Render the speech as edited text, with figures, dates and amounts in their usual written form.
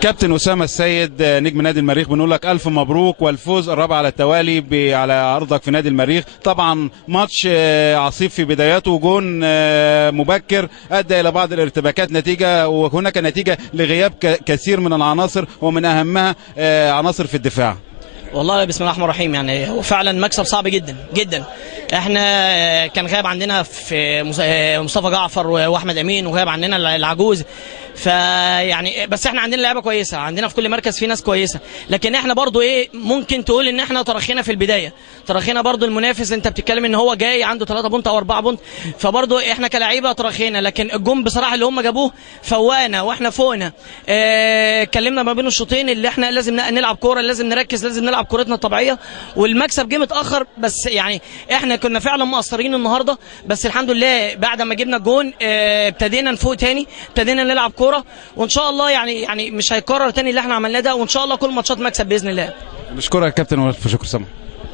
كابتن أسامة السيد نجم نادي المريخ، بنقول لك ألف مبروك والفوز الرابع على التوالي على أرضك في نادي المريخ. طبعا ماتش عصيب في بداياته، جون مبكر أدى إلى بعض الارتباكات، نتيجة وهناك نتيجة لغياب كثير من العناصر ومن أهمها عناصر في الدفاع. والله بسم الله الرحمن الرحيم، يعني هو فعلا مكسب صعب جدا جدا. احنا كان غايب عندنا في مصطفى جعفر واحمد امين، وغايب عندنا العجوز، فيعني بس احنا عندنا لعيبه كويسه، عندنا في كل مركز في ناس كويسه، لكن احنا برضو ممكن تقول ان احنا ترخينا في البدايه، ترخينا برضو المنافس. انت بتتكلم ان هو جاي عنده 3 بونت او 4 بونت، فبرضو احنا كلاعيبه ترخينا، لكن الجون بصراحه اللي هم جابوه فوقنا واحنا فوقنا. اتكلمنا ما بين الشوطين اللي احنا لازم نلعب كوره، لازم نركز، لازم نلعب كورتنا الطبيعيه، والمكسب جه متاخر. بس يعني احنا كنا فعلا مقصرين النهارده، بس الحمد لله بعد ما جبنا الجون ابتدينا نفوق تاني، ابتدينا نلعب كوره، وان شاء الله يعني مش هيتكرر تاني اللي احنا عملناه ده، وان شاء الله كل ماتشات مكسب باذن الله. نشكرك يا كابتن، والف شكر سما.